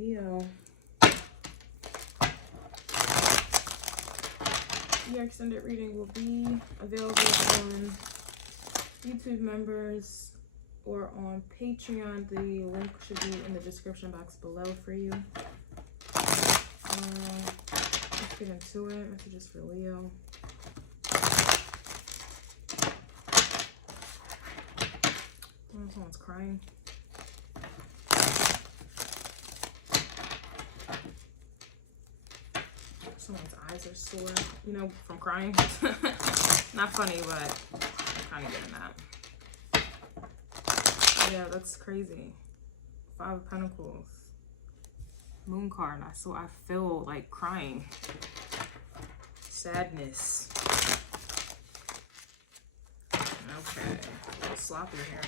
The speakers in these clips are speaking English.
Leo. Your extended reading will be available on YouTube members or on Patreon. The link should be in the description box below for you. Let's get into it. Messages for Leo. Oh, someone's crying. Someone's eyes are sore, you know, from crying. Not funny, but I'm kind of getting that. Yeah, that's crazy. 5 of Pentacles. Moon card. I feel like crying. Sadness. Okay. A little sloppy here.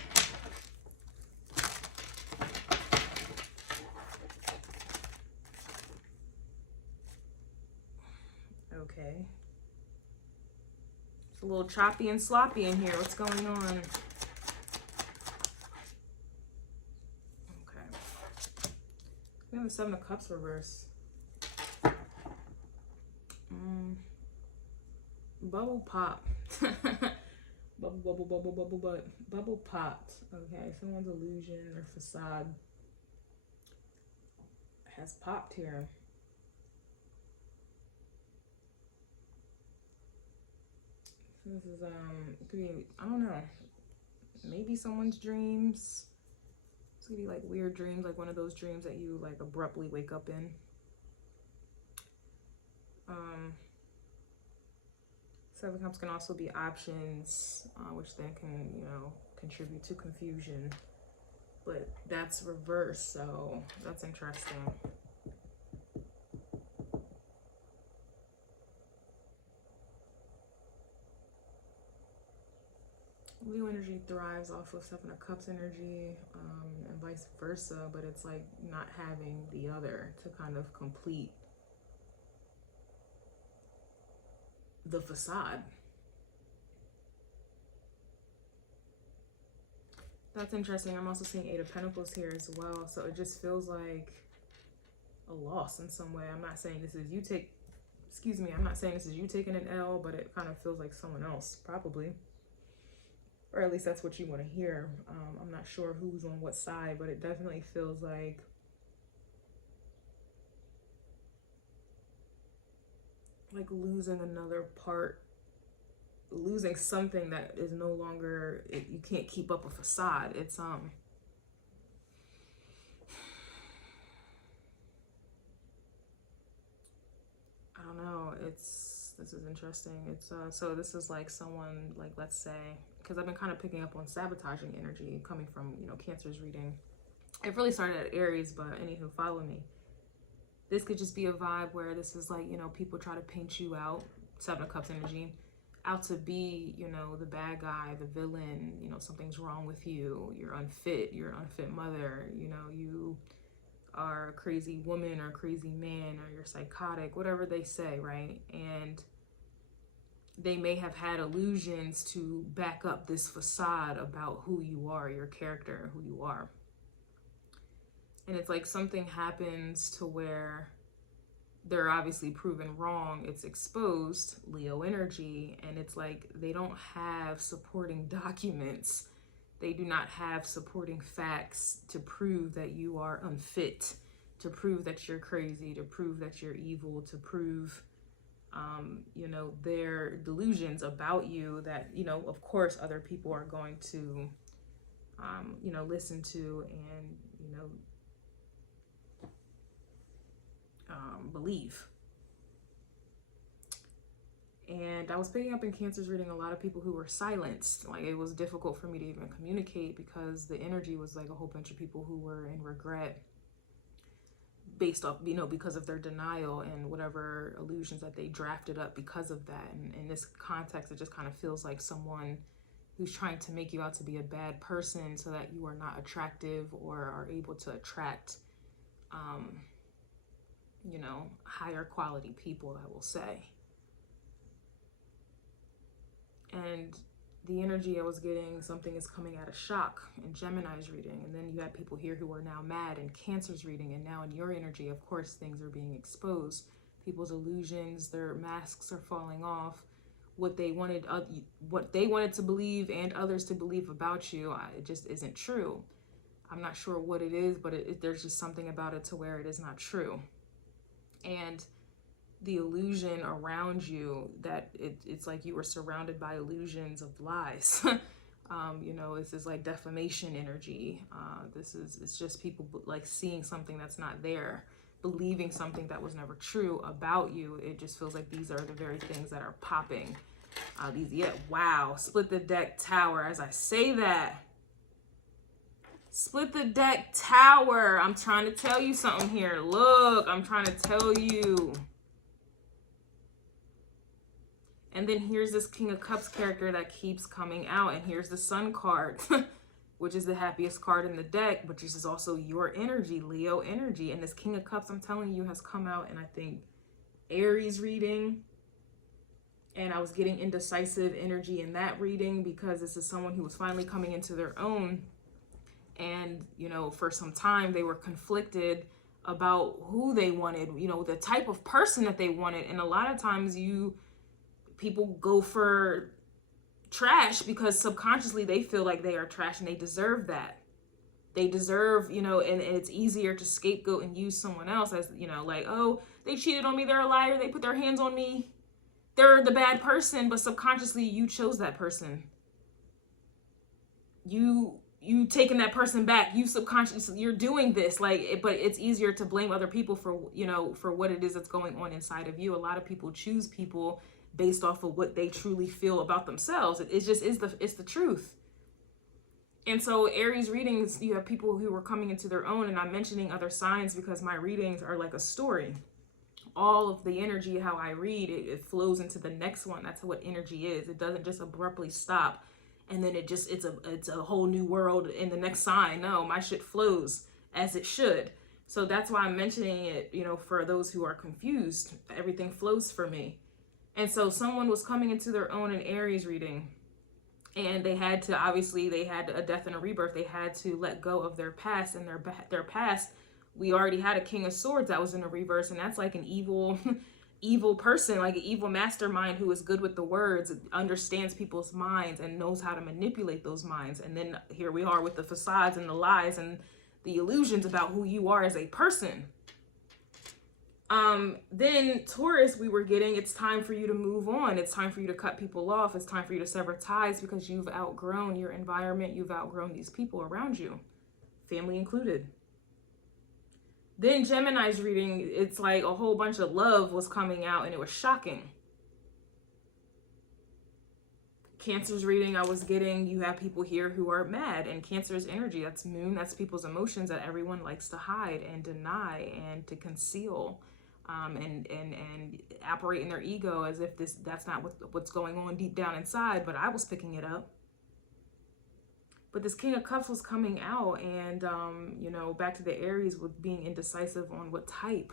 Okay. It's a little choppy and sloppy in here. What's going on? Okay. We have the 7 of Cups reverse. Bubble pop. Bubble popped. Okay, someone's illusion or facade has popped here. This is it could be, I don't know, maybe someone's dreams. It's gonna be like weird dreams, like one of those dreams that you like abruptly wake up in. 7 of Cups can also be options, which then can, you know, contribute to confusion. But that's reversed, so that's interesting. Leo energy thrives off of 7 of Cups energy, and vice versa, but it's like not having the other to kind of complete the facade. That's interesting. I'm also seeing 8 of Pentacles here as well, so it just feels like a loss in some way. I'm not saying this is you I'm not saying this is you taking an L, but it kind of feels like someone else, probably. Or at least that's what you want to hear. I'm not sure who's on what side, but it definitely feels like losing another part, losing something that is no longer, you can't keep up a facade. It's I don't know, this is interesting. It's so this is like someone, like, let's say, because I've been kind of picking up on sabotaging energy coming from, you know, Cancer's reading. It really started at Aries, but anywho, follow me. This could just be a vibe where this is like, you know, people try to paint you out, 7 of Cups energy, out to be, you know, the bad guy, the villain, you know, something's wrong with you, you're an unfit mother, you know, you are a crazy woman or a crazy man, or you're psychotic, whatever they say, right? And they may have had illusions to back up this facade about who you are, your character, who you are. And it's like something happens to where they're obviously proven wrong. It's exposed, Leo energy, and it's like they don't have supporting documents. They do not have supporting facts to prove that you are unfit, to prove that you're crazy, to prove that you're evil, to prove, you know, their delusions about you that, you know, of course other people are going to, you know, listen to and, you know, believe. And I was picking up in Cancer's reading a lot of people who were silenced. Like, it was difficult for me to even communicate because the energy was like a whole bunch of people who were in regret based off, you know, because of their denial and whatever illusions that they drafted up because of that. And in this context, it just kind of feels like someone who's trying to make you out to be a bad person so that you are not attractive or are able to attract, you know, higher quality people, I will say. And The energy I was getting, something is coming out of shock in Gemini's reading. And then you had people here who are now mad in Cancer's reading. And now in your energy, of course, things are being exposed. People's illusions, their masks are falling off. What they wanted to believe and others to believe about you, it just isn't true. I'm not sure what it is, but there's just something about it to where it is not true. And the illusion around you, that it's like you were surrounded by illusions of lies. You know, this is like defamation energy. It's just people like seeing something that's not there, believing something that was never true about you. It just feels like these are the very things that are popping. Wow, split the deck tower. As I say that, split the deck tower. I'm trying to tell you something here. Look, I'm trying to tell you. And then here's this King of Cups character that keeps coming out. And here's the Sun card, which is the happiest card in the deck, but this is also your energy, Leo energy. And this King of Cups, I'm telling you, has come out in, I think, Aries reading. And I was getting indecisive energy in that reading because this is someone who was finally coming into their own. And, you know, for some time they were conflicted about who they wanted, you know, the type of person that they wanted. And a lot of times people go for trash because subconsciously they feel like they are trash and they deserve that. They deserve, you know, and it's easier to scapegoat and use someone else as, you know, like, oh, they cheated on me, they're a liar, they put their hands on me, they're the bad person, but subconsciously you chose that person. You taking that person back, you subconsciously, you're doing this, like, but it's easier to blame other people for, you know, for what it is that's going on inside of you. A lot of people choose people based off of what they truly feel about themselves. It's the truth. And so Aries readings, you have people who are coming into their own, and I'm mentioning other signs because my readings are like a story. All of the energy, how I read, it flows into the next one. That's what energy is. It doesn't just abruptly stop and then it's a whole new world in the next sign. No, my shit flows as it should. So that's why I'm mentioning it, you know, for those who are confused. Everything flows for me. And so someone was coming into their own in Aries reading, and they had a death and a rebirth. They had to let go of their past, and their past, we already had a King of Swords that was in a reverse, and that's like an evil evil person, like an evil mastermind who is good with the words, understands people's minds and knows how to manipulate those minds. And then here we are with the facades and the lies and the illusions about who you are as a person. Then Taurus, we were getting, it's time for you to move on. It's time for you to cut people off. It's time for you to sever ties because you've outgrown your environment. You've outgrown these people around you, family included. Then Gemini's reading, it's like a whole bunch of love was coming out and it was shocking. Cancer's reading, I was getting, you have people here who are mad, and Cancer's energy, that's moon, that's people's emotions that everyone likes to hide and deny and to conceal. And operate in their ego as if that's not what's going on deep down inside, but I was picking it up. But this King of Cups was coming out, and you know, back to the Aries with being indecisive on what type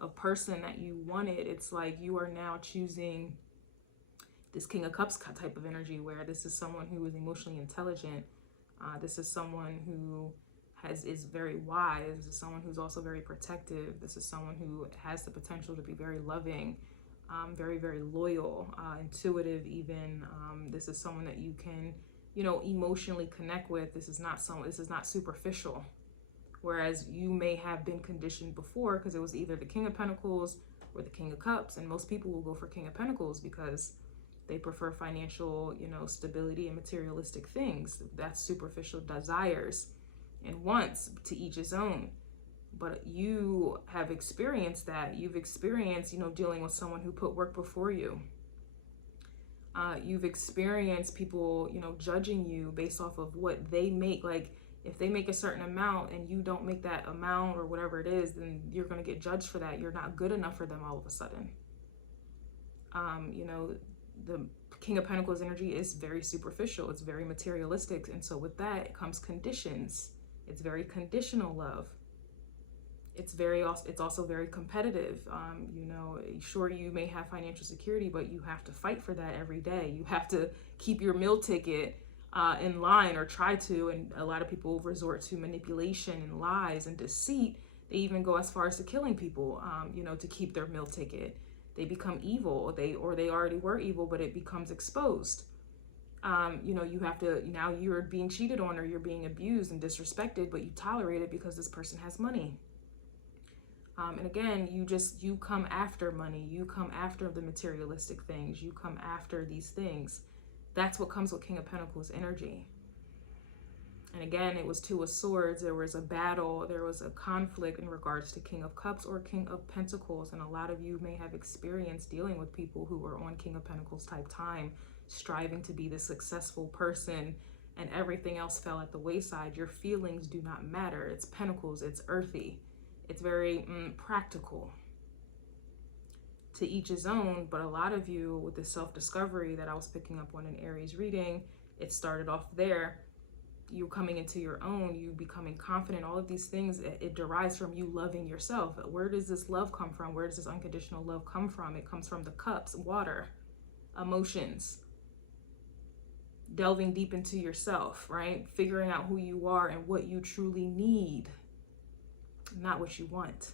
of person that you wanted. It's like you are now choosing this King of Cups type of energy, where this is someone who is emotionally intelligent. This is someone who is very wise. This is someone who's also very protective. This is someone who has the potential to be very loving, very, very loyal, intuitive even. This is someone that you can, you know, emotionally connect with. This is not superficial. Whereas you may have been conditioned before because it was either the King of Pentacles or the King of Cups, and most people will go for King of Pentacles because they prefer financial, you know, stability and materialistic things. That's superficial desires. And wants, to each his own. But you have experienced that. You've experienced, you know, dealing with someone who put work before you. You've experienced people, you know, judging you based off of what they make. Like, if they make a certain amount and you don't make that amount or whatever it is, then you're going to get judged for that. You're not good enough for them all of a sudden. You know, the King of Pentacles energy is very superficial. It's very materialistic. And so with that, it comes conditions. It's very conditional love. It's also very competitive. You know, sure, you may have financial security, but you have to fight for that every day. You have to keep your meal ticket in line, or try to. And a lot of people resort to manipulation and lies and deceit. They even go as far as to killing people, you know, to keep their meal ticket. They become evil, or they already were evil, but it becomes exposed. You know, you have to, now you're being cheated on, or you're being abused and disrespected, but you tolerate it because this person has money. And again, you come after money. You come after the materialistic things. You come after these things. That's what comes with King of Pentacles energy. And again, it was Two of Swords. There was a battle. There was a conflict in regards to King of Cups or King of Pentacles. And a lot of you may have experienced dealing with people who were on King of Pentacles type time, striving to be the successful person, and everything else fell at the wayside. Your feelings do not matter. It's Pentacles. It's earthy. It's very practical. To each his own, but a lot of you, with the self-discovery that I was picking up on in Aries reading, it started off there. You coming into your own, you becoming confident, all of these things, it derives from you loving yourself. Where does this love come from? Where does this unconditional love come from? It comes from the cups, water, emotions, delving deep into yourself, right? Figuring out who you are and what you truly need, not what you want.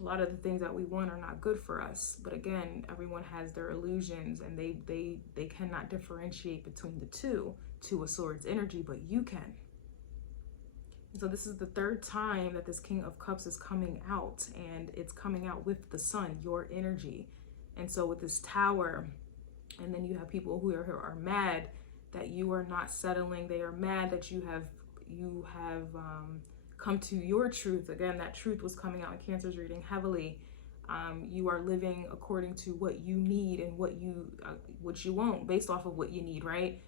A lot of the things that we want are not good for us. But again, everyone has their illusions, and they cannot differentiate between the two. Two of Swords energy, but you can. And so this is the third time that this King of Cups is coming out, and it's coming out with the Sun, your energy. And so with this Tower, and then you have people who are mad that you are not settling. They are mad that you have come to your truth. Again, that truth was coming out in Cancer's reading heavily. You are living according to what you need and what you want, based off of what you need, right?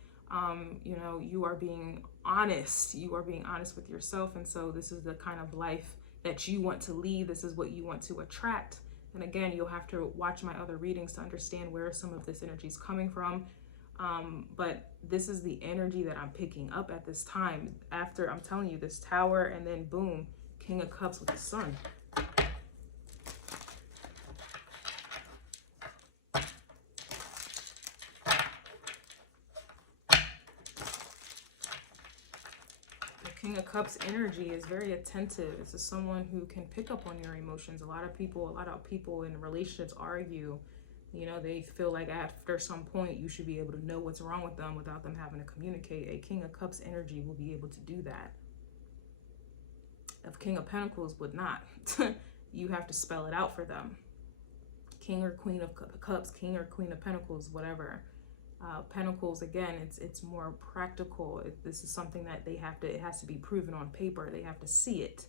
You know, you are being honest. You are being honest with yourself. And so this is the kind of life that you want to lead. This is what you want to attract. And again, you'll have to watch my other readings to understand where some of this energy is coming from. But this is the energy that I'm picking up at this time. After, I'm telling you, this Tower, and then boom, King of Cups with the Sun. The King of Cups energy is very attentive. This is someone who can pick up on your emotions. A lot of people in relationships argue. You know, they feel like after some point you should be able to know what's wrong with them without them having to communicate. A King of Cups energy will be able to do that. A King of Pentacles would not. You have to spell it out for them. King or Queen of Cups, King or Queen of Pentacles, whatever. Pentacles, again, it's more practical. This is something that it has to be proven on paper. They have to see it.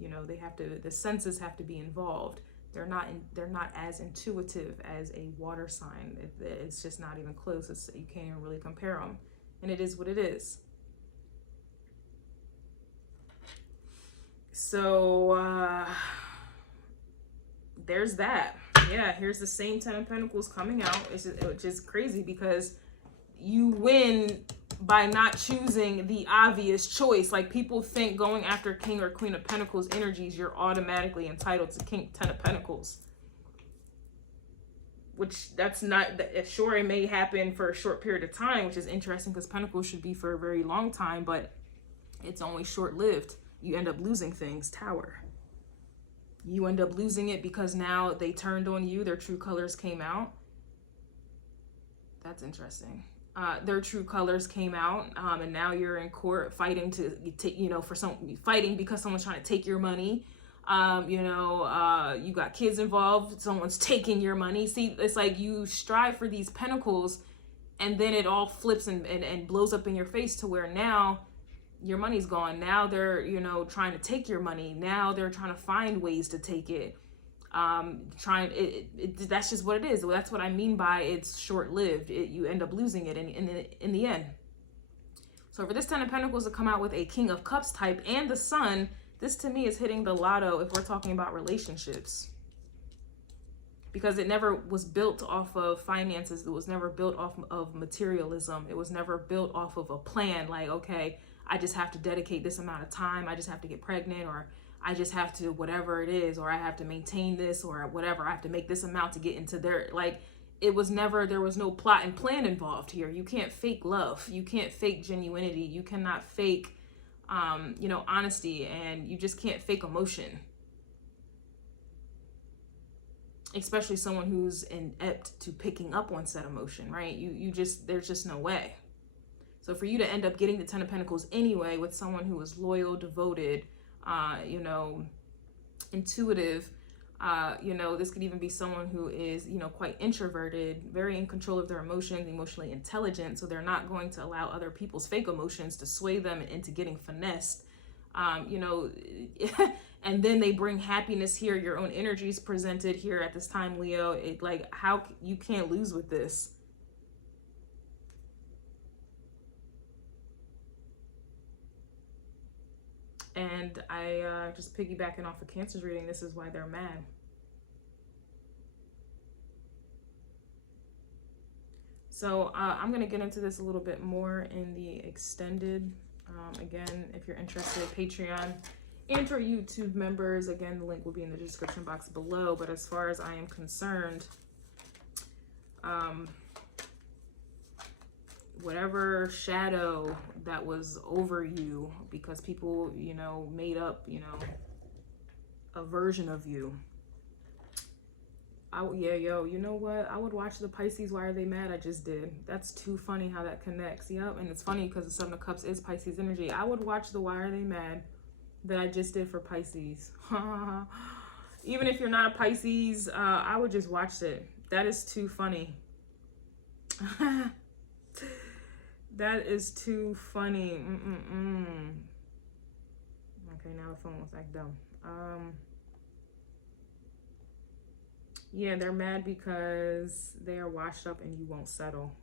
You know, the senses have to be involved. They're not as intuitive as a water sign. It's just not even close. You can't even really compare them. And it is what it is. So there's that. Yeah, here's the same Ten of Pentacles coming out. It's just crazy, because you win by not choosing the obvious choice. Like, people think going after King or Queen of Pentacles energies, you're automatically entitled to Ten of Pentacles. Which that's not, sure, it may happen for a short period of time, which is interesting, because Pentacles should be for a very long time, but it's only short-lived. You end up losing things. Tower. You end up losing it because now they turned on you. Their true colors came out. That's interesting. Their true colors came out, and now you're in court fighting fighting because someone's trying to take your money. You got kids involved. Someone's taking your money. See, it's like you strive for these pentacles, and then it all flips and blows up in your face to where now your money's gone. Now they're, trying to take your money. Now they're trying to find ways to take it. That's just what it is. That's what I mean by it's short-lived. You end up losing it in the end. So for this Ten of Pentacles to come out with a King of Cups type and the Sun, this to me is hitting the lotto if we're talking about relationships. Because it never was built off of finances. It was never built off of materialism. It was never built off of a plan. Like, okay, I just have to dedicate this amount of time. I just have to get pregnant, or I just have to whatever it is, or I have to maintain this, or whatever. I have to make this amount to get into their, like, it was never, there was no plot and plan involved here. You can't fake love. You can't fake genuinity. You cannot fake, you know, honesty, and you just can't fake emotion. Especially someone who's inept to picking up on said emotion, right? You just, there's just no way. So for you to end up getting the 10 of Pentacles anyway with someone who is loyal, devoted, you know, intuitive, you know, this could even be someone who is, you know, quite introverted, very in control of their emotions, emotionally intelligent. So they're not going to allow other people's fake emotions to sway them into getting finessed, you know, and then they bring happiness here. Your own energy is presented here at this time, Leo. It, like, how you can't lose with this. And I just piggybacking off of Cancer's reading, this is why they're mad. So I'm going to get into this a little bit more in the extended. Again, if you're interested, Patreon and or YouTube members, again, the link will be in the description box below. But as far as I am concerned, whatever shadow that was over you because people, you know, made up, you know, a version of you. Yeah, yo, you know what? I would watch the Pisces. Why are they mad? I just did. That's too funny how that connects. Yep. And it's funny because the 7 of Cups is Pisces energy. I would watch the Why Are They Mad that I just did for Pisces. Even if you're not a Pisces, I would just watch it. That is too funny. That is too funny. Okay, now the phone was like dumb. Yeah, they're mad because they are washed up and you won't settle.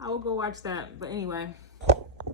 I will go watch that. But anyway.